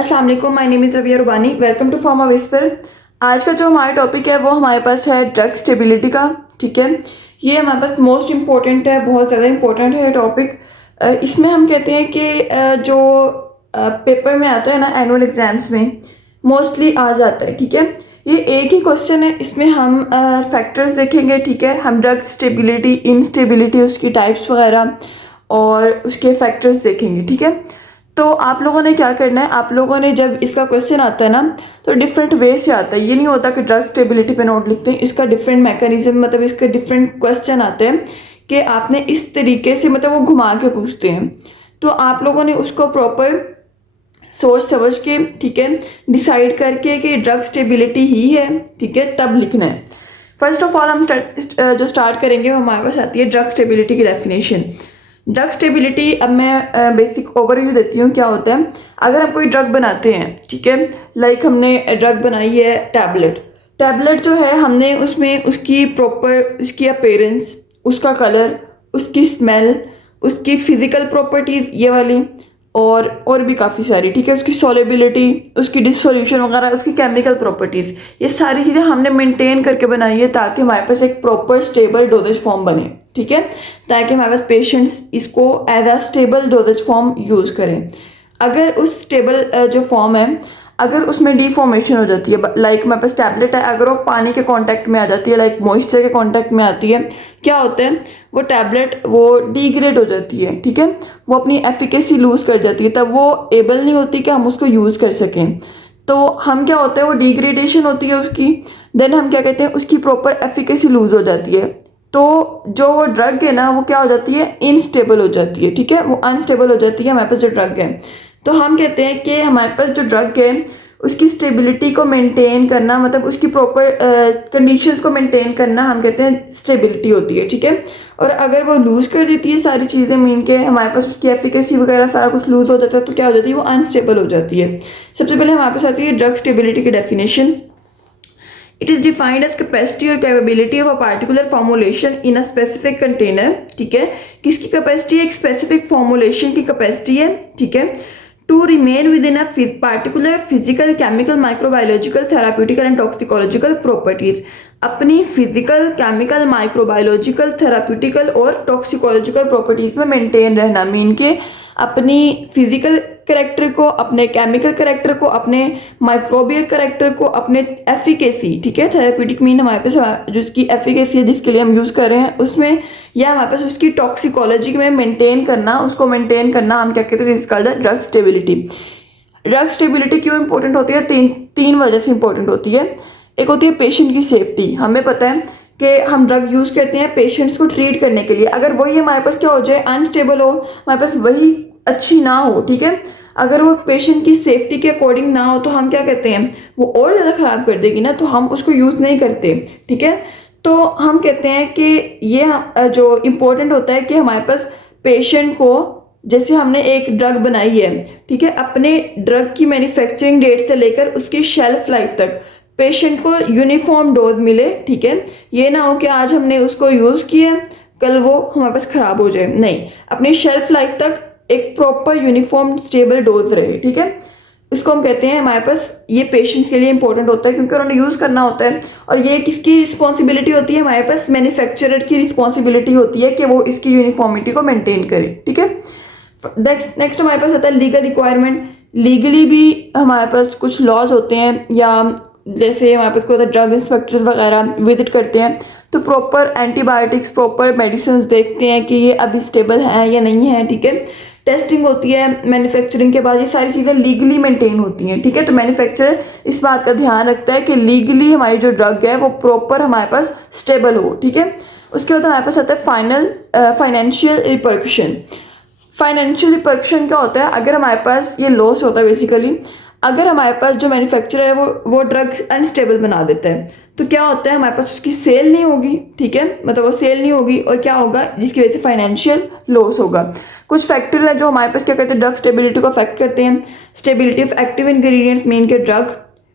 अस्सलाम वालेकुम, my name is Rabia Rubani. Welcome to Pharma Whisper. आज का जो हमारा टॉपिक है वो हमारे पास है ड्रग स्टेबिलिटी का। ठीक है, ये हमारे पास मोस्ट इम्पॉर्टेंट है, बहुत ज़्यादा इम्पोर्टेंट है ये टॉपिक। इसमें हम कहते हैं कि जो पेपर में आता है ना, एनुअल एग्ज़ाम्स में मोस्टली आ जाता है। ठीक है, ये एक ही क्वेश्चन है, इसमें हम फैक्टर्स देखेंगे। ठीक है, हम ड्रग स्टेबिलिटी, इनस्टेबिलिटी, उसकी टाइप्स वगैरह और उसके फैक्टर्स देखेंगे। ठीक है, तो आप लोगों ने क्या करना है, आप लोगों ने जब इसका क्वेश्चन आता है ना तो डिफरेंट वे से आता है। ये नहीं होता कि ड्रग स्टेबिलिटी पे नोट लिखते हैं, इसका डिफरेंट मैकेनिज्म, मतलब इसके डिफरेंट क्वेश्चन आते हैं कि आपने इस तरीके से, मतलब वो घुमा के पूछते हैं। तो आप लोगों ने उसको प्रॉपर सोच समझ के, ठीक है, डिसाइड करके कि ड्रग स्टेबिलिटी ही है, ठीक है, तब लिखना है। फर्स्ट ऑफ ऑल हम जो स्टार्ट करेंगे वो हमारे पास आती है ड्रग स्टेबिलिटी की डेफिनेशन। ड्रग स्टेबिलिटी, अब मैं बेसिक ओवरव्यू देती हूँ क्या होता है। अगर हम कोई ड्रग बनाते हैं, ठीक है, लाइक हमने ड्रग बनाई है टैबलेट जो है, हमने उसमें उसकी प्रॉपर, उसकी अपीयरेंस, उसका कलर, उसकी स्मेल, उसकी फिज़िकल प्रॉपर्टीज़ ये वाली और भी काफ़ी सारी, ठीक है, उसकी सॉलेबिलिटी, उसकी डिसोल्यूशन वगैरह, उसकी केमिकल प्रॉपर्टीज़, ये सारी चीज़ें हमने मेंटेन करके बनाई है ताकि हमारे पास एक प्रॉपर स्टेबल डोजेज फॉर्म बने। ठीक है, ताकि हमारे पास पेशेंट्स इसको as a stable dosage form use करें। अगर उस स्टेबल जो फॉर्म है, अगर उसमें डिफॉर्मेशन हो जाती है, लाइक हमारे पास टैबलेट है, अगर वो पानी के कांटेक्ट में आ जाती है, लाइक मॉइस्चर के कांटेक्ट में आती है, क्या होता है, वो टैबलेट वो डिग्रेड हो जाती है। ठीक है, वो अपनी एफिकेसी लूज़ कर जाती है, तब वो एबल नहीं होती कि हम उसको यूज़ कर सकें। तो हम क्या होता है, वो डिग्रेडेशन होती है उसकी, देन हम क्या कहते हैं, उसकी प्रॉपर एफिकेसी लूज़ हो जाती है। तो जो वो ड्रग है ना, वो क्या हो जाती है, इनस्टेबल हो जाती है। ठीक है, वो अनस्टेबल हो जाती है हमारे पास जो ड्रग है। तो हम कहते हैं कि हमारे पास जो ड्रग है उसकी स्टेबिलिटी को मेंटेन करना, मतलब उसकी प्रॉपर कंडीशंस को मेंटेन करना, हम कहते हैं स्टेबिलिटी होती है। ठीक है, और अगर वो लूज़ कर देती है सारी चीज़ें, मीन के हमारे पास उसकी एफिकेसी वगैरह सारा कुछ लूज़ हो जाता है, तो क्या हो जाती है, वो अनस्टेबल हो जाती है। सबसे पहले हमारे पास आती है ड्रग स्टेबिलिटी की definition. It is defined as capacity और capability of a particular formulation in a specific container. ठीक है, किसकी कैपेसिटी है, एक स्पेसिफिक फॉर्मुलेशन की कैपेसिटी है। ठीक है, to remain within a particular physical, chemical, microbiological, therapeutical and toxicological properties, अपनी फिजिकल, केमिकल, माइक्रोबायोलॉजिकल, थेराप्यूटिकल और टॉक्सिकोलॉजिकल प्रॉपर्टीज में मेंटेन रहना, मीन के अपनी फिजिकल करेक्टर को, अपने केमिकल करेक्टर को, अपने माइक्रोबियल करेक्टर को, अपने एफिकेसी, ठीक है, थेरेप्यूटिक मीन हमारे पास जो उसकी एफिकेसी है जिसके लिए हम यूज़ कर रहे हैं उसमें, या हमारे पास उसकी टॉक्सिकोलॉजी में मेंटेन करना, उसको मेंटेन करना हम क्या कहते हैं, इसका ड्रग स्टेबिलिटी। ड्रग स्टेबिलिटी क्यों इंपॉर्टेंट होती है, तीन वजह से इंपॉर्टेंट होती है। एक होती है पेशेंट की सेफ्टी। हमें पता है कि हम ड्रग यूज़ करते हैं पेशेंट्स को ट्रीट करने के लिए, अगर वही हमारे पास क्या हो जाए, अनस्टेबल हो, हमारे पास वही अच्छी ना हो, ठीक है, अगर वो पेशेंट की सेफ्टी के अकॉर्डिंग ना हो, तो हम क्या कहते हैं, वो और ज़्यादा ख़राब कर देगी ना, तो हम उसको यूज़ नहीं करते। ठीक है, तो हम कहते हैं कि ये जो इम्पोर्टेंट होता है कि हमारे पास पेशेंट को, जैसे हमने एक ड्रग बनाई है, ठीक है, अपने ड्रग की मैन्युफैक्चरिंग डेट से लेकर उसकी शेल्फ लाइफ तक पेशेंट को यूनिफॉर्म डोज मिले। ठीक है, ये ना हो कि आज हमने उसको यूज़ किया, कल वो हमारे पास ख़राब हो जाए, नहीं, अपनी शेल्फ लाइफ तक एक प्रॉपर यूनिफॉर्म स्टेबल डोज रहे। ठीक है, इसको हम कहते हैं, हमारे पास ये पेशेंट्स के लिए इंपॉर्टेंट होता है क्योंकि उन्होंने यूज़ करना होता है, और ये किसकी रिस्पॉन्सिबिलिटी होती है, हमारे पास मैन्युफैक्चरर की रिस्पॉन्सिबिलिटी होती है कि वो इसकी यूनिफॉर्मिटी को मेंटेन करे। ठीक है, नेक्स्ट हमारे पास आता है लीगल रिक्वायरमेंट। लीगली भी हमारे पास कुछ लॉज होते हैं, या जैसे हमारे पास कोई होता है ड्रग इंस्पेक्टर्स वगैरह विजिट करते हैं, तो प्रॉपर एंटीबायोटिक्स, प्रॉपर मेडिसिन देखते हैं कि ये अभी स्टेबल हैं या नहीं है। ठीक है, टेस्टिंग होती है मैन्युफैक्चरिंग के बाद, ये सारी चीज़ें लीगली मेंटेन होती हैं। ठीक है, तो मैन्युफैक्चरर इस बात का ध्यान रखता है कि लीगली हमारी जो ड्रग है वो प्रॉपर हमारे पास स्टेबल हो। ठीक है, उसके बाद हमारे पास आता है फाइनेंशियल रिपर्कशन। फाइनेंशियल रिपर्कशन क्या होता है, अगर हमारे पास ये लॉस होता है बेसिकली, अगर हमारे पास जो मैन्युफैक्चरर है वो ड्रग अनस्टेबल बना देता है, तो क्या होता है, हमारे पास उसकी सेल नहीं होगी। ठीक है, मतलब वो सेल नहीं होगी, और क्या होगा, जिसकी वजह से फाइनेंशियल लॉस होगा। कुछ फैक्टर है जो हमारे पास क्या करते हैं, ड्रग स्टेबिलिटी को अफेक्ट करते हैं। Stability of active ingredients, main के ड्रग,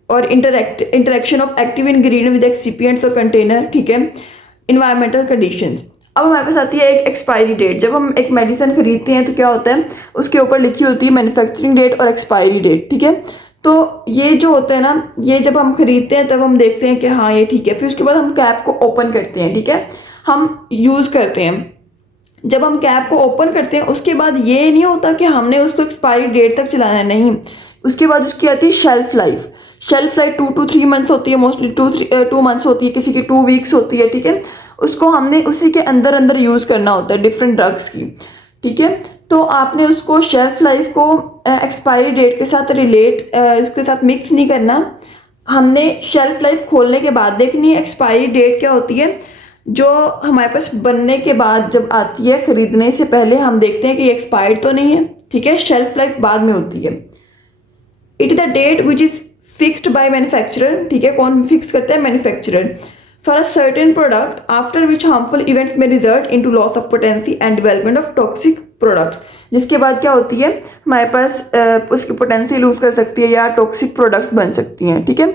और interaction of active ingredient with excipients और कंटेनर। ठीक है, इन्वायरमेंटल कंडीशंस। अब हमारे पास आती है एक एक्सपायरी डेट। जब हम एक मेडिसिन खरीदते हैं तो क्या होता है, उसके ऊपर लिखी होती है मैन्युफैक्चरिंग डेट और एक्सपायरी डेट, ठीक है। तो ये जो होता है ना, ये जब हम खरीदते हैं तब हम देखते हैं कि हाँ ये ठीक है, फिर उसके बाद हम कैप को ओपन करते हैं, ठीक है, हम यूज़ करते हैं। जब हम कैप को ओपन करते हैं उसके बाद ये नहीं होता कि हमने उसको एक्सपायरी डेट तक चलाना है, नहीं, उसके बाद उसकी आती है shelf life. Shelf life 2 to 3 months होती है, मोस्टली 2 मंथ्स होती है, किसी की 2 वीक्स होती है, ठीक है। उसको हमने उसी के अंदर अंदर यूज़ करना होता है डिफरेंट ड्रग्स की, ठीक है। तो आपने उसको शेल्फ लाइफ को एक्सपायरी डेट के साथ उसके साथ मिक्स नहीं करना। हमने शेल्फ लाइफ खोलने के बाद देखनी है एक्सपायरी डेट क्या होती है, जो हमारे पास बनने के बाद जब आती है, खरीदने से पहले हम देखते हैं कि ये एक्सपायर्ड तो नहीं है, ठीक है। शेल्फ लाइफ बाद में होती है। It is the date which is fixed by manufacturer, ठीक है, कौन फिक्स करता है, manufacturer, for a certain product after which harmful events may result into loss of potency and development of toxic products. जिसके बाद क्या होती है, हमारे पास उसकी पोटेंसी लूज कर सकती है या टॉक्सिक प्रोडक्ट्स बन सकती हैं, ठीक है।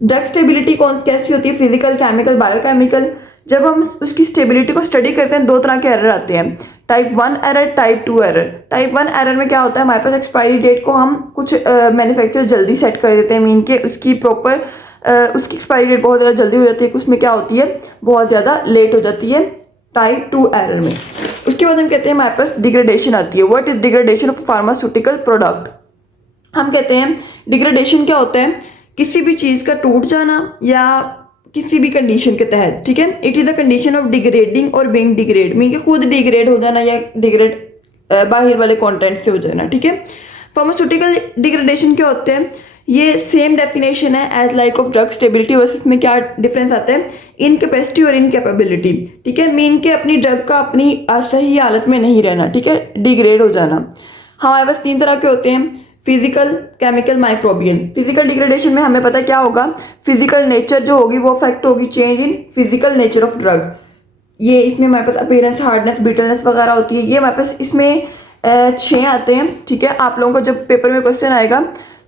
ड्रग स्टेबिलिटी कौन कैसी होती है, फिजिकल, केमिकल, बायोकेमिकल। जब हम उसकी स्टेबिलिटी को स्टडी करते हैं 2 तरह के एरर आते हैं, type 1 error, type 2 error. Type 1 error में क्या होता है, हमारे पास एक्सपायरी डेट को हम कुछ मैन्युफैक्चरर जल्दी सेट कर देते हैं, मीन के उसकी प्रॉपर उसकी एक्सपायरी डेट बहुत ज़्यादा जल्दी हो जाती है, उसमें क्या होती है, बहुत ज़्यादा लेट हो जाती है टाइप 2 एरर में। उसके बाद हम कहते हैं हमारे पास डिग्रेडेशन आती है। What is degradation of pharmaceutical product. हम कहते हैं डिग्रेडेशन क्या होता है, किसी भी चीज़ का टूट जाना या किसी भी कंडीशन के तहत, ठीक है। It is the condition of degrading और बीइंग डिग्रेड, मीन कि खुद डिग्रेड हो जाना या डिग्रेड बाहर वाले कंटेंट से हो जाना, ठीक है। फार्मास्यूटिकल डिग्रेडेशन क्या होते हैं, ये सेम डेफिनेशन है as like of drug stability, बस इसमें क्या डिफरेंस आता है, इनकैपेसिटी और इनकैपेबिलिटी, ठीक है। मीन के अपनी ड्रग का अपनी सही हालत में नहीं रहना, ठीक है, डिग्रेड हो जाना। हमारे पास 3 तरह के होते हैं, physical, chemical, microbial. Physical degradation में हमें पता क्या होगा, फिजिकल नेचर जो होगी वो अफेक्ट होगी, change in physical nature of drug. ये इसमें हमारे पास अपीयरेंस, हार्डनेस, ब्रिटलनेस वगैरह होती है। ये हमारे पास इसमें 6 आते हैं, ठीक है। आप लोगों को जब पेपर में क्वेश्चन आएगा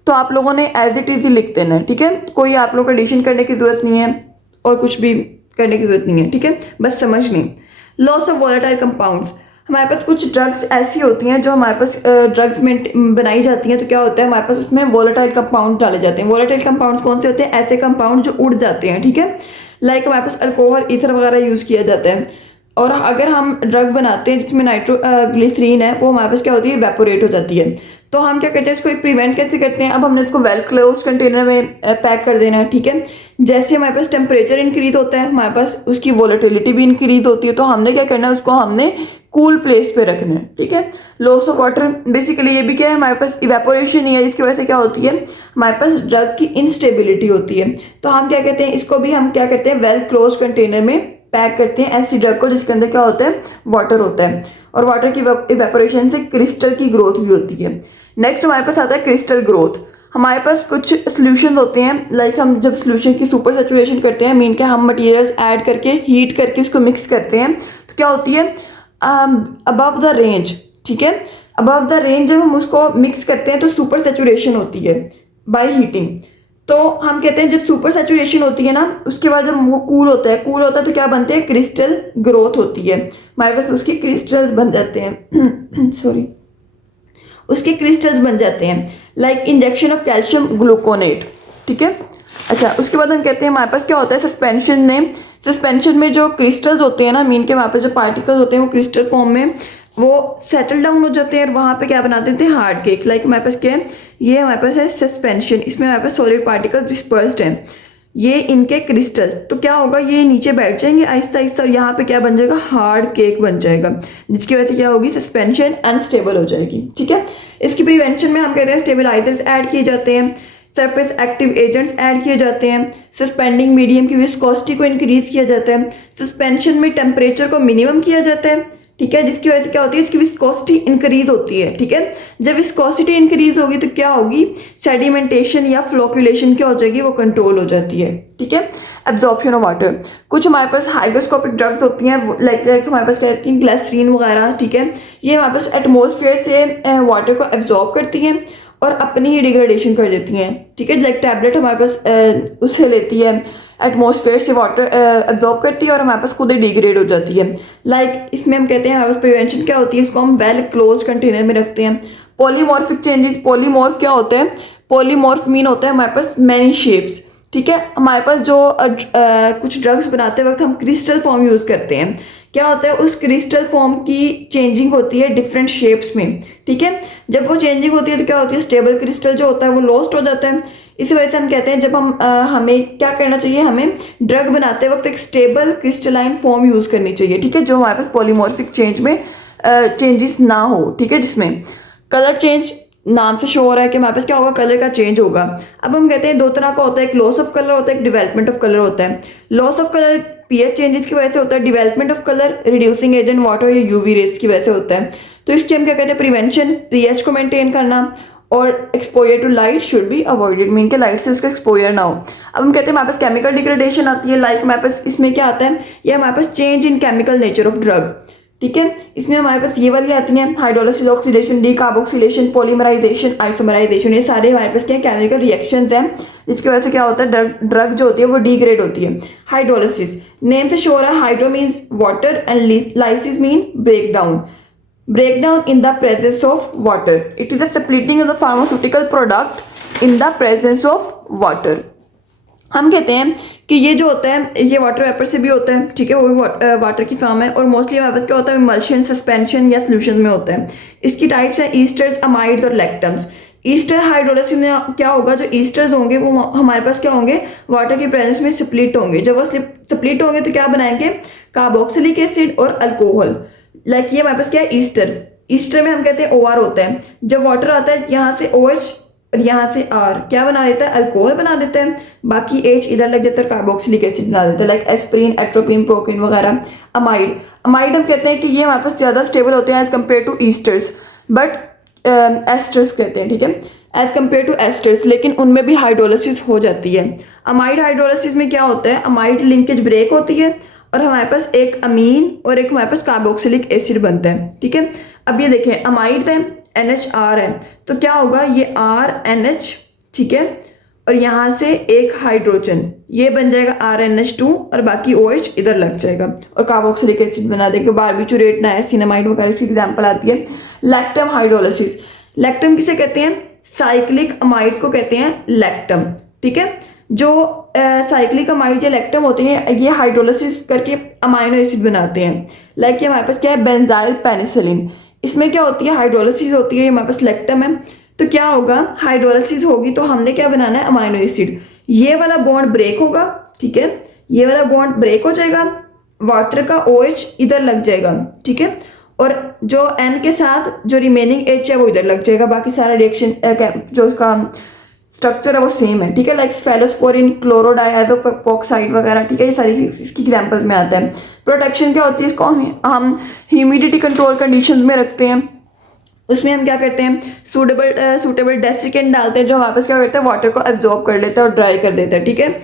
तो आप लोगों ने एज इट इज ही लिख देना है, ठीक है। कोई आप लोगों को एडिशन करने की जरूरत नहीं है और कुछ भी करने की जरूरत नहीं है, ठीक है, बस समझनी। लॉस ऑफ वॉलेटाइल कंपाउंड्स, हमारे पास कुछ ड्रग्स ऐसी होती हैं जो हमारे पास ड्रग्स में बनाई जाती हैं, तो क्या होता है हमारे पास उसमें वॉलेटाइल कंपाउंड डाले जाते हैं। वॉलेटाइल कंपाउंड्स कौन से होते हैं, ऐसे कंपाउंड जो उड़ जाते हैं, ठीक है। लाइक हमारे पास अल्कोहल, ईथर वगैरह यूज़ किया जाता है। और अगर हम ड्रग बनाते हैं जिसमें नाइट्रोग्लिसरीन है, वो हमारे पास क्या होती है, इवेपोरेट हो जाती है। तो हम क्या करते हैं, इसको प्रिवेंट कैसे करते हैं, अब हमने इसको वेल क्लोज कंटेनर में पैक कर देना है, ठीक है। जैसे हमारे पास टेम्परेचर इंक्रीज होता है, हमारे पास उसकी वॉलेटिलिटी भी इंक्रीज होती है, तो हमने क्या करना है, उसको हमने कूल प्लेस पे रखना है, ठीक है। लॉस ऑफ वाटर, बेसिकली ये भी क्या है, हमारे पास इवेपोरेशन ही है, जिसकी वजह से क्या होती है, हमारे पास ड्रग की इनस्टेबिलिटी होती है। तो हम क्या कहते हैं, इसको भी हम क्या करते हैं, वेल क्लोज कंटेनर में पैक करते हैं ऐसी ड्रग को जिसके अंदर क्या होता है, वाटर होता है। और वाटर की इवेपोरेशन से क्रिस्टल की ग्रोथ भी होती है। नेक्स्ट हमारे पास आता है क्रिस्टल ग्रोथ। हमारे पास कुछ सोल्यूशन होते हैं, लाइक हम जब सोल्यूशन की सुपर सेचुरेशन करते हैं, मीन के हम मटेरियल्स ऐड करके हीट करके उसको मिक्स करते हैं, तो क्या होती है, अबव द रेंज, ठीक है। अबव द रेंज जब हम उसको मिक्स करते हैं तो सुपर सेचुरेशन होती है बाय हीटिंग। तो हम कहते हैं जब सुपर सेचुरेशन होती है ना, उसके बाद जब वो कूल होता है तो क्या बनते हैं, क्रिस्टल ग्रोथ होती है, हमारे पास उसके क्रिस्टल्स बन जाते हैं सॉरी उसके क्रिस्टल्स बन जाते हैं, like injection of calcium gluconate, ठीक है। अच्छा, उसके बाद हम कहते हैं हमारे पास क्या होता है, सस्पेंशन में जो क्रिस्टल्स होते हैं ना, मीन के वहाँ पे जो पार्टिकल्स होते हैं वो क्रिस्टल फॉर्म में वो सेटल डाउन हो जाते हैं और वहाँ पे क्या बना देते हैं, हार्ड केक। लाइक हमारे पास क्या है, ये हमारे पास है सस्पेंशन, इसमें हमारे पास सॉलिड पार्टिकल्स डिस्पर्स्ड हैं, ये इनके क्रिस्टल, तो क्या होगा, ये नीचे बैठ जाएंगे आहिस्ता आहिस्ता और यहाँ पे क्या बन जाएगा, हार्ड केक बन जाएगा, जिसकी वजह से क्या होगी, सस्पेंशन अनस्टेबल हो जाएगी, ठीक है। इसकी प्रिवेंशन में हम कहते हैं स्टेबलाइजर्स ऐड किए जाते हैं, सरफेस एक्टिव एजेंट्स ऐड किए जाते हैं, सस्पेंडिंग मीडियम की विस्कोसिटी को इंक्रीज किया जाता है, सस्पेंशन में टेम्परेचर को मिनिमम किया जाता है, ठीक है, जिसकी वजह से क्या होती है, इसकी विस्कोसिटी इंक्रीज होती है, ठीक है। जब विस्कोसिटी इंक्रीज होगी तो क्या होगी, सेडिमेंटेशन या फ्लोक्यूलेशन क्या हो जाएगी, वो कंट्रोल हो जाती है, ठीक है। एब्जॉर्प्शन ऑफ वाटर, कुछ हमारे पास हाइग्रोस्कोपिक ड्रग्स होती हैं, लाइक हमारे पास कहती हैं ग्लिसरीन वगैरह, ठीक है, ये हमारे पास एटमॉस्फेयर से वाटर को एब्जॉर्ब करती हैं और अपनी ही डिग्रेडेशन कर देती हैं, ठीक है। लाइक टैबलेट हमारे पास उससे लेती है, एटमॉस्फेयर से वाटर एब्जॉर्ब करती है और हमारे पास खुद ही डिग्रेड हो जाती है। लाइक इसमें हम कहते हैं हमारे पास प्रिवेंशन क्या होती है, इसको हम वेल क्लोज कंटेनर में रखते हैं। पॉलीमॉर्फिक चेंजेस, पॉलीमॉर्फ क्या होते हैं, पॉलीमॉर्फ मीन होता है हमारे पास मैनी शेप्स, ठीक है। हमारे पास जो कुछ ड्रग्स बनाते वक्त हम क्रिस्टल फॉर्म यूज़ करते हैं, क्या होता है उस क्रिस्टल फॉर्म की चेंजिंग होती है डिफरेंट शेप्स में, ठीक है। जब वो चेंजिंग होती है तो क्या होती है, स्टेबल क्रिस्टल जो होता है वो लॉस्ट हो जाता है। इसी वजह से हम कहते हैं जब हम हमें क्या करना चाहिए, हमें ड्रग बनाते वक्त एक स्टेबल क्रिस्टलाइन फॉर्म यूज़ करनी चाहिए, ठीक है, जो हमारे पास पॉलीमॉर्फिक चेंज में चेंजेस ना हो, ठीक है। जिसमें कलर चेंज नाम से शो हो रहा है कि हमारे पास क्या होगा, कलर का चेंज होगा। अब हम कहते हैं दो तरह का होता है, एक लॉस ऑफ कलर होता है, एक डेवलपमेंट ऑफ कलर होता है। Loss of colour pH changes की वजह से होता है, development of colour reducing agent water या यूवी रेज की वजह से होता है। तो इसके हम क्या कहते हैं, प्रिवेंशन, पीएच को मेंटेन करना, और exposure to light should be avoided, mean के लाइट से उसका एक्सपोजर ना हो। अब हम कहते हैं हमारे पास केमिकल डिग्रेडेशन आती है, लाइक हमारे पास इसमें क्या आता है, ये हमारे पास change in chemical nature of drug, ठीक है। इसमें हमारे पास ये वाली आती हैं, hydrolysis, oxidation, decarboxylation, polymerisation, isomerisation, ये सारे हमारे पास क्या केमिकल रिएक्शंस हैं जिसकी वजह से क्या होता है, ड्रग जो होती है वो डिग्रेड होती है। हाइड्रोलिसिस नेम से शो हो रहा है, hydro means water and lysis mean break down, breakdown in the presence of water. It is the splitting of the pharmaceutical product in the presence of water. हम कहते हैं कि ये जो होता है ये वाटर वेपर से भी होता है, ठीक है, वो भी वाटर की फॉर्म है, और मोस्टली हमारे पास क्या होता है, इमल्शन, सस्पेंशन या सोल्यूशन में होता है। इसकी टाइप्स हैं ईस्टर्स, अमाइड्स और लैक्टम्स। ईस्टर हाइड्रोलिसिस में क्या होगा, जो ईस्टर्स होंगे वो हमारे पास क्या होंगे, वाटर की प्रेजेंस में स्प्लिट होंगे। जब वो स्प्लिट होंगे तो क्या बनाएंगे, कार्बोक्सिलिक एसिड और अल्कोहल। लाइक ये हमारे पास क्या है, ईस्टर। ईस्टर में हम कहते हैं OR होता है, जब वाटर आता है यहाँ से OH और यहाँ से R क्या बना देता है, अल्कोहल बना देता है, बाकी H इधर लग जाता है, कार्बोक्सिलिक एसिड बना देता है, लाइक एस्प्रिन, एट्रोपिन, प्रोकिन वगैरह। अमाइड हम कहते हैं कि ये हमारे पास ज़्यादा स्टेबल होते हैं as compare to esters, but esters कहते हैं, ठीक है, एज कम्पेयर टू एस्टर्स, लेकिन उनमें भी हाइड्रोलिसिस हो जाती है। अमाइड हाइड्रोलिसिस में क्या होता है, अमाइड लिंकेज ब्रेक होती है और हमारे पास एक अमीन और एक हमारे पास कार्बोक्सिलिक एसिड बनता है, ठीक है। अब ये देखें, अमाइड है, NHR है, तो क्या होगा, ये RNH, ठीक है, और यहाँ से एक हाइड्रोजन, ये बन जाएगा RNH2 और बाकी OH इधर लग जाएगा और कार्बोक्सिलिक एसिड बना देगा। बारबिचुरेट, नाइसिनामाइड वगैरह इसकी एग्जाम्पल आती है। लैक्टम हाइड्रोलिसिस, लैक्टम किसे कहते हैं, साइक्लिक अमाइड्स को कहते हैं लैक्टम, ठीक है। जो साइक्लिक अमाइड या लैक्टम होते हैं ये हाइड्रोलिसिस करके अमाइनो एसिड बनाते हैं। लाइक ये हमारे पास क्या है, बेंजाइल पेनिसिलिन, इसमें क्या होती है, हाइड्रोलिसिस होती है, ये हमारे पास लैक्टम है। तो क्या होगा, हाइड्रोलिसिस होगी तो हमने क्या बनाना है, अमाइनो एसिड। ये वाला बॉन्ड ब्रेक होगा, ठीक है, ये वाला बॉन्ड ब्रेक हो जाएगा, वाटर का OH इधर लग जाएगा, ठीक है, और जो N के साथ जो रिमेनिंग H है वो इधर लग जाएगा। बाकी सारा रिएक्शन जो उसका स्ट्रक्चर है वो सेम है, ठीक है, लाइक स्फेलोस्पोरिन, क्लोरोडाइएथोपेरोक्साइड वगैरह, ठीक है, ये सारी इसकी एग्जांपल्स में आता है। प्रोटेक्शन क्या होती है, इसको हम ह्यूमिडिटी कंट्रोल कंडीशंस में रखते हैं। उसमें हम क्या करते हैं, सूटेबल डेसिकेंट डालते हैं जो हमारे पास क्या करते हैं, वाटर को एब्जॉर्ब कर लेता है और ड्राई कर देता है, ठीक है।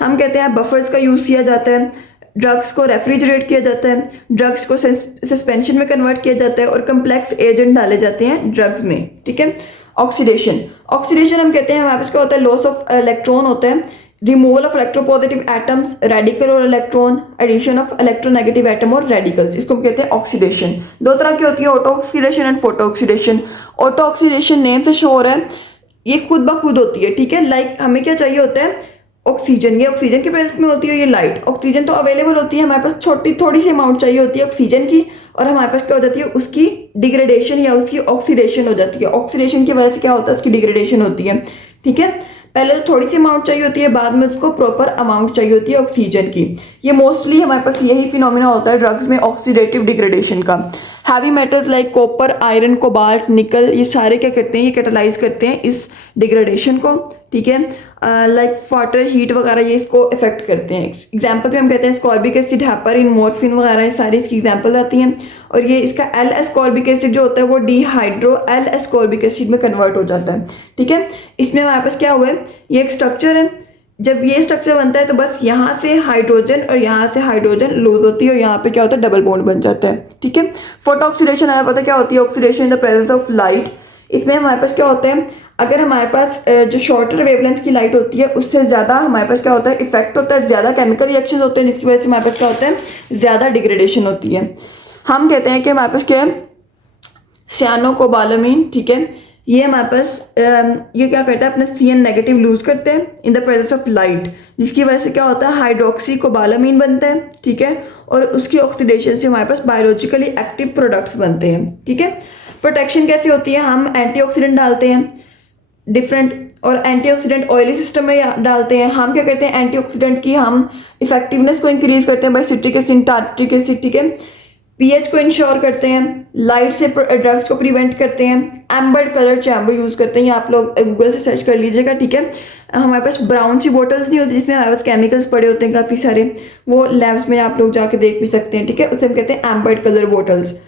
हम कहते हैं बफर्स का यूज़ किया जाता है, ड्रग्स को रेफ्रिजरेट किया जाता है, ड्रग्स को सस्पेंशन में कन्वर्ट किया जाता है और कम्प्लेक्स एजेंट डाले जाते हैं ड्रग्स में, ठीक है। ऑक्सीडेशन हम कहते हैं हमारे पास क्या होता है, लॉस ऑफ इलेक्ट्रॉन होता है, removal of electropositive atoms, radical और electron, addition of electronegative atom और रेडिकल्स, इसको हम कहते हैं ऑक्सीडेशन। दो तरह की होती है, auto oxidation and photo oxidation. Auto oxidation name से शो हो रहा है, ये खुद ब खुद होती है, ठीक है। लाइक हमें क्या चाहिए होता है, ऑक्सीजन, ये ऑक्सीजन की प्रेजेंस में होती है, ये लाइट। ऑक्सीजन तो अवेलेबल होती है हमारे पास, थोड़ी सी अमाउंट चाहिए होती है ऑक्सीजन की, और हमारे पास क्या हो जाती है, उसकी डिग्रेडेशन या उसकी ऑक्सीडेशन हो जाती है। ऑक्सीडेशन की वजह से क्या होता है, उसकी डिग्रेडेशन होती है, ठीक है। पहले तो थोड़ी सी अमाउंट चाहिए होती है, बाद में उसको प्रॉपर अमाउंट चाहिए होती है ऑक्सीजन की। ये मोस्टली हमारे पास यही फिनोमिना होता है ड्रग्स में, ऑक्सीडेटिव डिग्रेडेशन का। Heavy metals like copper, iron, cobalt, निकल, ये सारे क्या करते हैं, ये कैटालाइज करते हैं इस डिग्रेडेशन को, ठीक है। लाइक वाटर, हीट वगैरह ये इसको इफेक्ट करते हैं। एग्जाम्पल में हम कहते हैं स्कॉर्बिक एसिड, हेपरिन, मॉर्फिन वगैरह, ये सारी इसकी एग्जाम्पल आती हैं। और ये इसका L-एस्कॉर्बिक एसिड जो होता है वो डिहाइड्रो L-एस्कॉर्बिक एसिड में कन्वर्ट हो जाता है, ठीक है। इसमें हमारे पास क्या हुआ है, ये एक स्ट्रक्चर है, जब ये स्ट्रक्चर बनता है तो बस यहाँ से हाइड्रोजन और यहाँ से हाइड्रोजन लूज होती है और यहाँ पे क्या होता है, डबल बॉन्ड बन जाता है, ठीक है। फोटो ऑक्सीडेशन हमें पता क्या होती है, oxidation in the presence of light. इसमें हमारे पास क्या होता है, अगर हमारे पास जो शॉर्टर वेवलेंथ की लाइट होती है उससे ज़्यादा हमारे पास क्या होता है, इफेक्ट होता है, ज़्यादा केमिकल रिएक्शन होते हैं, जिसकी वजह से हमारे पास क्या होता है, ज़्यादा डिग्रेडेशन होती है। हम कहते हैं कि हमारे पास क्या है, सियानोकोबालामीन, ठीक है, ये हमारे पास ये क्या करता है, अपना CN नेगेटिव लूज करते हैं in the presence of light, जिसकी वजह से क्या होता है, हाइड्रोक्सी कोबालामीन बनता है, ठीक है, और उसकी ऑक्सीडेशन से हमारे पास बायोलॉजिकली एक्टिव प्रोडक्ट्स बनते हैं, ठीक है। प्रोटेक्शन कैसी होती है, हम एंटीऑक्सीडेंट डालते हैं डिफरेंट, और एंटीऑक्सीडेंट ऑयली सिस्टम में डालते हैं। हम क्या करते हैं, एंटीऑक्सीडेंट की हम इफेक्टिवनेस को इंक्रीज करते हैं by citric acid, tartaric acid, ठीक है, पीएच को इंश्योर करते हैं, लाइट से ड्रग्स को प्रिवेंट करते हैं, एम्बर्ड कलर चैम्बर यूज़ करते हैं, ये आप लोग गूगल से सर्च कर लीजिएगा, ठीक है। हमारे पास ब्राउन सी बोटल्स नहीं होती जिसमें हमारे पास केमिकल्स पड़े होते हैं काफ़ी सारे, वो लैब्स में आप लोग जाके देख भी सकते हैं, ठीक है, उसे हम कहते हैं एम्बर्ड कलर बोटल्स,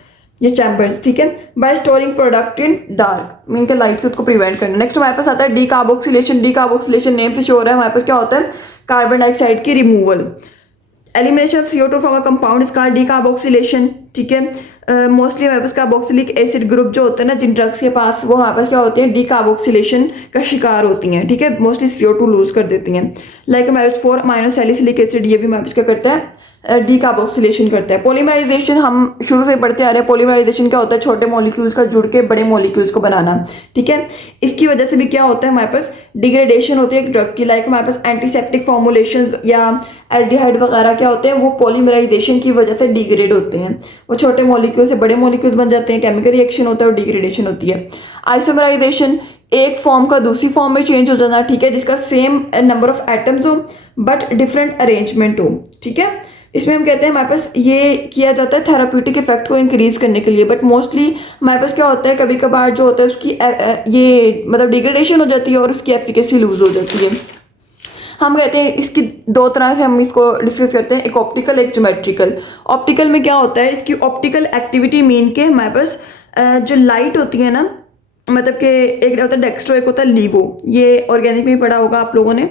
ये चैम्बर्स, ठीक है। Bye storing product in dark, mean का लाइट से उसको प्रिवेंट करना। नेक्स्ट हमारे पास आता है डीकार्बोक्सिलेशन। डीकार्बोक्सिलेशन नेम से शो हो रहा है, हमारे पास क्या होता है, कार्बन डाइऑक्साइड की removal, elimination of CO2 from a compound is called decarboxylation, ठीक है। मोस्टली हमारे पास कार्बोक्सिलिक एसिड ग्रुप जो होते हैं ना जिन ड्रग्स के पास, वो हमारे पास क्या होते हैं, डीकार्बोक्सिलेशन का शिकार होती हैं, ठीक है, मोस्टली CO2 लूज कर देती हैं। लाइक हमारे पास 4-अमाइनोसैलिसिलिक एसिड, ये भी हमारे पास क्या करता है, डीकार्बोक्सिलेशन करता है। पॉलीमराइजेशन हम शुरू से पढ़ते आ रहे हैं, पॉलीमराइजेशन क्या होता है, छोटे मॉलिक्यूल्स का जुड़ के बड़े मॉलिक्यूल्स को बनाना, ठीक है। इसकी वजह से भी क्या होता है, हमारे पास डिग्रेडेशन होती है एक ड्रग की। लाइक हमारे पास एंटीसेप्टिक फॉर्मुलेशन या एल्डिहाइड वगैरह क्या होते हैं, वो पॉलीमराइजेशन की वजह से डिग्रेड होते हैं, वो छोटे मॉलिक्यूल से बड़े मॉलिक्यूल बन जाते हैं, केमिकल रिएक्शन होता है और डिग्रेडेशन होती है। आइसोमराइजेशन, एक फॉर्म का दूसरी फॉर्म में चेंज हो जाना, ठीक है, जिसका सेम नंबर ऑफ एटम्स हो बट डिफरेंट अरेंजमेंट हो, ठीक है। इसमें हम कहते हैं हमारे पास ये किया जाता है थेराप्यूटिक इफेक्ट को इंक्रीज करने के लिए, बट मोस्टली हमारे पास क्या होता है, कभी कभार जो होता है उसकी ये मतलब डिग्रेडेशन हो जाती है और उसकी एफिकेसी लूज हो जाती है। हम कहते हैं इसकी दो तरह से हम इसको डिस्कस करते हैं, एक ऑप्टिकल, एक ज्योमेट्रिकल। ऑप्टिकल में क्या होता है, इसकी ऑप्टिकल एक्टिविटी मीन के हमारे पास जो लाइट होती है ना, मतलब कि एक होता है डेक्स्ट्रो, एक होता है लीवो, ये ऑर्गेनिक में पढ़ा होगा आप लोगों ने,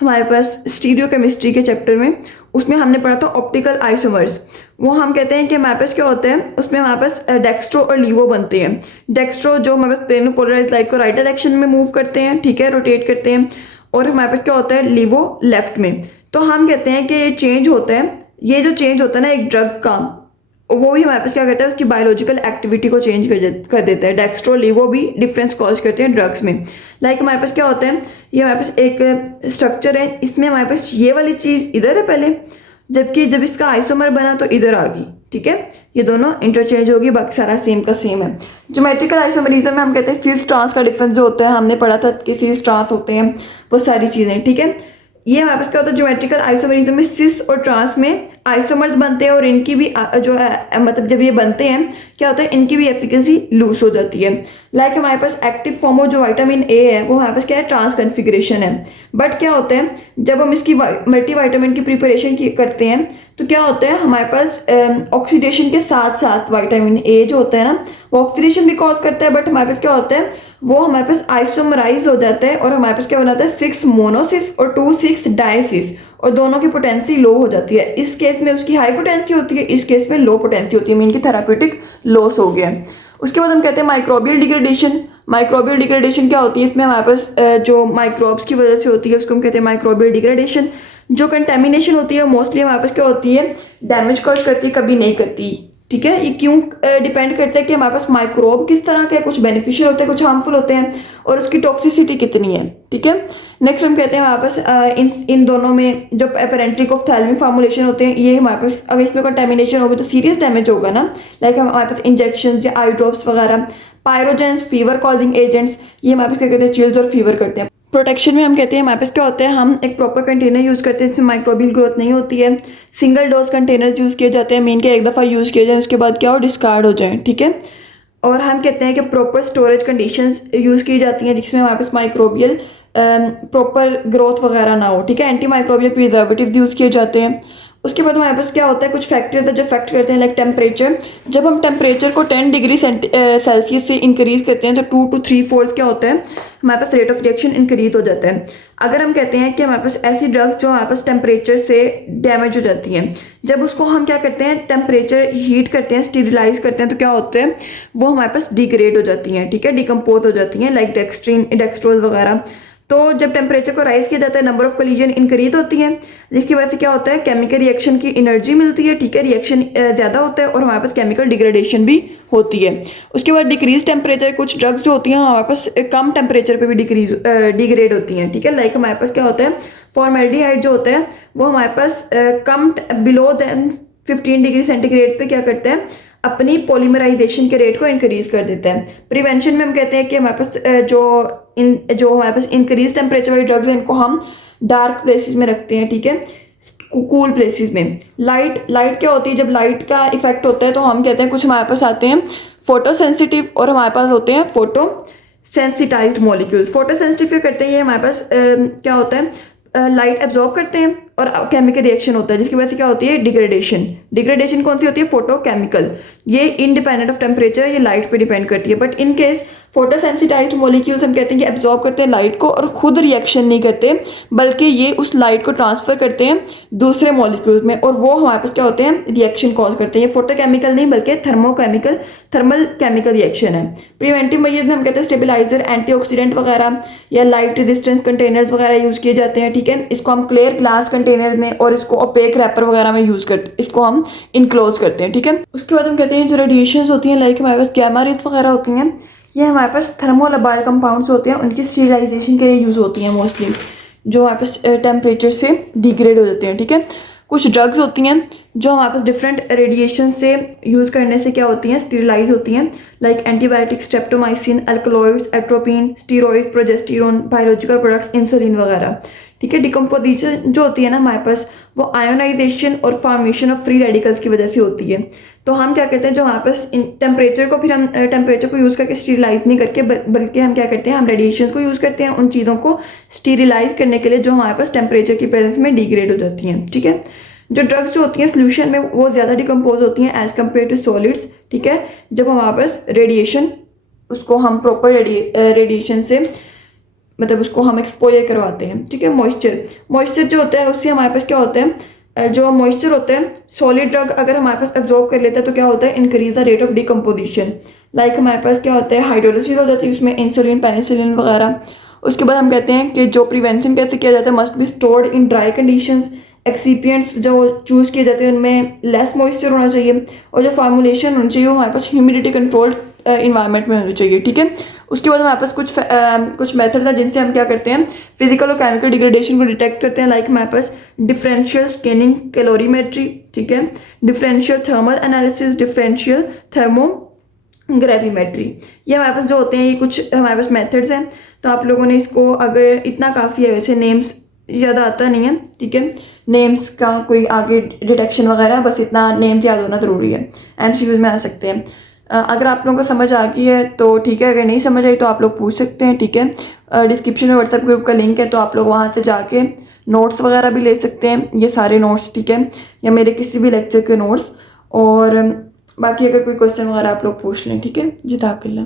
हमारे पास स्टीरियो केमिस्ट्री के चैप्टर में, उसमें हमने पढ़ा था ऑप्टिकल आइसोमर्स। वो हम कहते हैं कि हमारे पास क्या होता है, उसमें हमारे पास डेक्स्ट्रो और लीवो बनते हैं। डेक्स्ट्रो जो हमारे पास प्लेनो पोलराइज लाइट को राइट डायरेक्शन में मूव करते हैं, ठीक है, रोटेट करते हैं, और हमारे पास क्या होता है, लीवो लेफ्ट में। तो हम कहते हैं कि ये चेंज होता है, ये जो चेंज होता है ना एक ड्रग का, वो भी हमारे पास क्या करता है, उसकी बायोलॉजिकल एक्टिविटी को चेंज कर देता है। डेक्स्ट्रो लीवो भी डिफरेंस कॉज करते हैं ड्रग्स में। लाइक हमारे पास क्या होता है, ये हमारे पास एक स्ट्रक्चर है, इसमें हमारे पास ये वाली चीज़ इधर है पहले, जबकि जब इसका आइसोमर बना तो इधर आ गई, ठीक है, ये दोनों इंटरचेंज होगी, बाकी सारा सेम का सेम है। ज्योमेट्रिकल आइसोमरिज्म में हम कहते हैं सिस ट्रांस का डिफरेंस जो होता है, हमने पढ़ा था कि सिस ट्रांस होते हैं, वो सारी चीज़ें, ठीक है। ये हमारे पास क्या होता है, ज्योमेट्रिकल आइसोमरिज्म में सिस और ट्रांस में आइसोमर्स बनते हैं, और इनकी भी जो है मतलब जब ये बनते हैं क्या होता है, इनकी भी एफिकेसी लूज हो जाती है। लाइक हमारे पास एक्टिव फॉर्म ऑफ जो विटामिन ए है, वो हमारे पास क्या है, ट्रांस कन्फिग्रेशन है। बट क्या होता है, जब हम इसकी मल्टीविटामिन की प्रिपरेशन करते हैं तो क्या होता है, हमारे पास ऑक्सीडेशन के साथ साथ विटामिन ए जो होता है ना, वो ऑक्सीडेशन भी कॉज करता है, बट हमारे पास क्या होता है, वो हमारे पास आइसोमराइज हो जाता है, और हमारे पास क्या बनाता है, 6 मोनोसिस और 2,6 डायसिस, और दोनों की पोटेंसी लो हो जाती है। इस केस में उसकी हाई पोटेंसी होती है, इस केस में लो पोटेंसी होती है, मीन की थेराप्यूटिक लॉस हो गया है। उसके बाद हम कहते हैं माइक्रोबियल डिग्रेडेशन। माइक्रोबियल डिग्रेडेशन क्या होती है, इसमें हमारे पास जो माइक्रोब्स की वजह से होती है उसको हम कहते हैं माइक्रोबियल डिग्रेडेशन। जो कंटेमिनेशन होती है मोस्टली हमारे पास क्या होती है, डैमेज कॉज करती है, कभी नहीं करती, ठीक है। ये क्यों डिपेंड करता है कि हमारे पास माइक्रोब किस तरह के, कुछ बेनिफिशियल होते हैं, कुछ हार्मफुल होते हैं, और उसकी टॉक्सिसिटी कितनी है, ठीक है। नेक्स्ट हम कहते हैं हमारे पास इन दोनों में जो पेरेंट्रिक ऑफ थैलेमिक फॉर्मुलेशन होते हैं, ये हमारे पास अगर इसमें कंटेमिनेशन होगी तो सीरियस डैमेज होगा ना। लाइक हमारे पास इंजेक्शन या आई ड्रॉप्स वगैरह, पायरोजेंस, फीवर कॉजिंग एजेंट्स, ये हमारे पास क्या कहते हैं, चिल्स और फीवर करते हैं। प्रोटेक्शन में हम कहते हैं हमारे पास क्या होता है, हम एक प्रॉपर कंटेनर यूज़ करते हैं जिसमें माइक्रोबियल ग्रोथ नहीं होती है। सिंगल डोज कंटेनर्स यूज़ किए जाते हैं, मीन के एक दफ़ा यूज़ किए जाए उसके बाद क्या हो, डिस्कार्ड हो जाए, ठीक है। और हम कहते हैं कि प्रॉपर स्टोरेज कंडीशंस यूज़ की जाती हैं जिसमें हमारे पास माइक्रोबियल प्रॉपर ग्रोथ वगैरह ना हो, ठीक है। एंटी माइक्रोबियल प्रिजर्वेटिव यूज़ किए जाते हैं, उसके बाद हमारे पास क्या होता है, कुछ फैक्टर्स जो इफेक्ट करते हैं, लाइक टेम्परेचर। जब हम टेम्परेचर को 10 डिग्री सेल्सियस से इंक्रीज करते हैं तो 2 to 3 फोल्ड्स क्या होता है, हमारे पास रेट ऑफ रिएक्शन इंक्रीज हो जाता है। अगर हम कहते हैं कि हमारे पास ऐसी ड्रग्स जो हमारे पास टेम्परेचर से डैमेज हो जाती हैं, जब उसको हम क्या करते हैं, टेम्परेचर हीट करते हैं, स्टीरिलाइज करते हैं, तो क्या होता है, वो हमारे पास डिग्रेड हो जाती हैं, ठीक है, डिकम्पोज हो जाती हैं, लाइक डेक्स्ट्रीन, डेक्सट्रोज वगैरह। तो जब टेम्परेचर को राइज किया जाता है, नंबर ऑफ कोलिजन इंक्रीज होती है, जिसकी वजह से क्या होता है, केमिकल रिएक्शन की एनर्जी मिलती है, ठीक है, रिएक्शन ज़्यादा होता है और हमारे पास केमिकल डिग्रेडेशन भी होती है। उसके बाद डिक्रीज टेम्परेचर, कुछ ड्रग्स जो होती हैं हमारे पास कम टेम्परेचर पे भी डिग्रेड होती हैं, ठीक है, लाइक हमारे पास क्या होता है, फॉर्मेल्डिहाइड जो होता है वो हमारे पास कम बिलो देन 15 डिग्री सेंटीग्रेड पे क्या करता है, अपनी पॉलीमराइजेशन के रेट को इंक्रीज कर देता है। प्रिवेंशन में हम कहते हैं कि हमारे पास जो हमारे पास इंक्रीज टेम्परेचर वाली ड्रग्स हैं, इनको हम डार्क प्लेसेस में रखते हैं, ठीक है, कूल प्लेसेस में। लाइट क्या होती है, जब लाइट का इफेक्ट होता है तो हम कहते हैं कुछ हमारे पास आते हैं फोटो सेंसिटिव और हमारे पास होते हैं photo sensitised molecules. Photo sensitive क्या करते हैं, ये हमारे पास क्या होता है, लाइट एब्जॉर्ब करते हैं और केमिकल रिएक्शन होता है, जिसकी वजह से क्या होती है, डिग्रेडेशन कौन सी होती है, फोटोकेमिकल। ये इंडिपेंडेंट ऑफ टेम्परेचर, ये लाइट पे डिपेंड करती है। But in case photo sensitised molecules हम कहते हैं कि एब्जॉर्ब करते हैं लाइट को और खुद रिएक्शन नहीं करते, बल्कि ये उस लाइट को ट्रांसफर करते हैं दूसरे मॉलिक्यूल्स में और वो हमारे पास क्या होते हैं, रिएक्शन कॉज करते हैं। ये फोटोकेमिकल नहीं बल्कि थर्मल केमिकल रिएक्शन है। प्रिवेंटिव मेजर्स में हम कहते हैं स्टेबलाइजर, एंटीऑक्सीडेंट वगैरह या लाइट रेजिस्टेंस कंटेनर्स वगैरह यूज़ किए जाते हैं, ठीक है। इसको हम क्लियर ग्लास कंटेनर में और इसको ओपेक रैपर वगैरह में यूज़ करते, इसको हम इनक्लोज करते हैं, ठीक है। उसके बाद हम कहते हैं जो रेडिएशंस होती हैं, लाइक हमारे पास गैमा रेज वगैरह होती हैं, ये हमारे पास थर्मोलबाइल कंपाउंड्स होते हैं, उनकी स्टीरिलाइजेशन के लिए यूज़ होती हैं मोस्टली, जो हमारे पास टेम्परेचर से डिग्रेड हो जाते हैं, ठीक है। कुछ ड्रग्स होती हैं जो हमारे पास डिफरेंट रेडिएशन से यूज़ करने से क्या होती हैं, स्टीरिलाइज होती हैं, like antibiotic, streptomycin, alkaloids, atropine, steroid, progesterone, biological products, insulin वगैरह, ठीक है। डिकम्पोजिशन जो होती है ना हमारे पास, वो आयोनाइजेशन और फॉर्मेशन ऑफ फ्री रेडिकल्स की वजह से होती है। तो हम क्या करते हैं, जो हमारे पास टेम्परेचर को, फिर हम टेम्परेचर को यूज़ करके स्टीरिलाइज नहीं करके बल्कि हम क्या करते हैं, हम रेडिएशंस को यूज़ करते हैं उन चीज़ों को स्टीरिलाइज करने के लिए जो हमारे पास टेम्परेचर की प्रेजेंस में डिग्रेड हो जाती हैं, ठीक है। जो ड्रग्स जो होती हैं सोल्यूशन में वो ज़्यादा डिकम्पोज होती हैं एज़ कम्पेयर टू सॉलिड्स, ठीक है। जब हमारे पास रेडिएशन, उसको हम प्रॉपर रेडिएशन से मतलब उसको हम एक्सपोजर करवाते हैं, ठीक है। मॉइस्चर जो होता है उससे हमारे पास क्या होता है, जो मॉइस्चर होता है, सॉलिड ड्रग अगर हमारे पास एब्जॉर्ब कर लेता है तो क्या होता है, increase the rate of decomposition. Like हमारे पास क्या होता है, हाइड्रोलिसिस हो जाती है उसमें, इंसुलिन, पेनिसिलिन वगैरह। उसके बाद हम कहते हैं कि जो प्रिवेंशन कैसे किया जाता है, must be stored in dry conditions. Excipients जो चूज़ किए जाते हैं उनमें लेस मॉइस्चर होना चाहिए और जो फार्मूलेशन होनी चाहिए वो हमारे पास ह्यूमिडिटी कंट्रोल्ड इन्वायरमेंट में होनी चाहिए, ठीक है। उसके बाद हमारे पास कुछ मेथड है जिनसे हम क्या करते हैं, फिजिकल और केमिकल डिग्रेडेशन को डिटेक्ट करते हैं, लाइक हमारे पास डिफरेंशियल स्कैनिंग, कैलोरीमेट्री, ठीक है, डिफरेंशियल थर्मल एनालिसिस, डिफरेंशियल थर्मोग्रेविमेट्री। ये हमारे पास जो होते हैं, ये कुछ हमारे पास मेथड्स हैं। तो आप लोगों ने इसको, अगर इतना काफ़ी है, वैसे नेम्स ज़्यादा आता नहीं है, ठीक है, नेम्स का कोई आगे डिटेक्शन वगैरह, बस इतना नेम्स याद होना ज़रूरी है, MCQs में आ सकते हैं। अगर आप लोगों को समझ आ गई है तो ठीक है, अगर नहीं समझ आई तो आप लोग पूछ सकते हैं, ठीक है। डिस्क्रिप्शन में व्हाट्सएप ग्रुप का लिंक है, तो आप लोग वहाँ से जाके नोट्स वगैरह भी ले सकते हैं, ये सारे नोट्स, ठीक है, या मेरे किसी भी लेक्चर के नोट्स। और बाकी अगर कोई क्वेश्चन वगैरह आप लोग पूछ लें, ठीक है। जिज़ाकल्लाह।